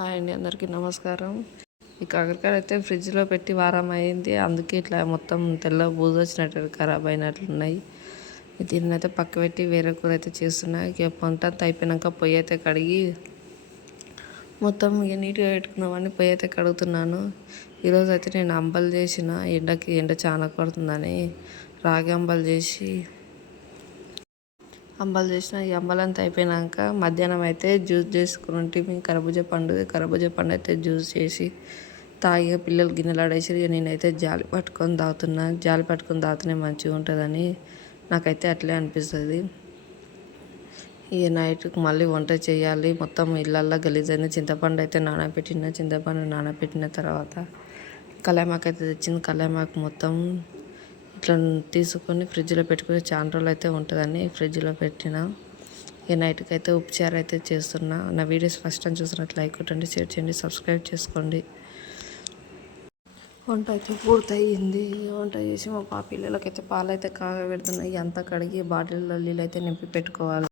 Hi అండి, అందరికీ నమస్కారం. ఈ కాకరకాయ అయితే ఫ్రిడ్జ్లో పెట్టి వారం అయింది. అందుకే ఇట్లా మొత్తం తెల్ల బూజు వచ్చినట్టు ఖరాబ్ అయినట్లున్నాయి. దీన్ని అయితే పక్క పెట్టి వేరే కూర అయితే చేస్తున్నా. ఇక వంట అంతా అయిపోయినాక పొయ్యి అయితే కడిగి మొత్తం ఇక నీట్గా పెట్టుకున్నామని పొయ్యి అయితే కడుగుతున్నాను. ఈరోజు అయితే నేను అంబలు చేసిన. ఎండ చాలా కొడుతుందని రాగి అంబలు చేసి ఈ అంబలంతా అయిపోయినాక మధ్యాహ్నం అయితే జ్యూస్ చేసుకుంటే కర్బూజా పండు అయితే జ్యూస్ చేసి తాగి పిల్లలు గిన్నెలు ఆడేసి నేనైతే జాలి పట్టుకొని తాగుతున్నా. జాలి పట్టుకొని తాగితేనే మంచిగా ఉంటుందని నాకైతే అట్లే అనిపిస్తుంది. ఇక నైట్కి మళ్ళీ వంట చేయాలి. మొత్తం ఇళ్ళల్లో గలీజైన చింతపండు అయితే నానబెట్టిన తర్వాత కళ్యామాకు అయితే తెచ్చింది. కళ్యామాకు మొత్తం ఇట్లా తీసుకొని ఫ్రిడ్జ్లో పెట్టుకుని చాలా రోజులు అయితే ఉంటుందని ఫ్రిడ్జ్లో పెట్టిన. ఈ నైట్కి అయితే ఉపచారం అయితే చేస్తున్నా. నా వీడియోస్ ఫస్ట్ టైం చూసినట్లు లైక్ కొట్టండి, షేర్ చేయండి, సబ్స్క్రైబ్ చేసుకోండి. వంట అయితే పూర్తయింది. వంట చేసి మా పిల్లలకైతే పాలు అయితే కాగబెడుతున్నాయి. అంతా కడిగి బాటిల్లో నీళ్ళు అయితే నింపి పెట్టుకోవాలి.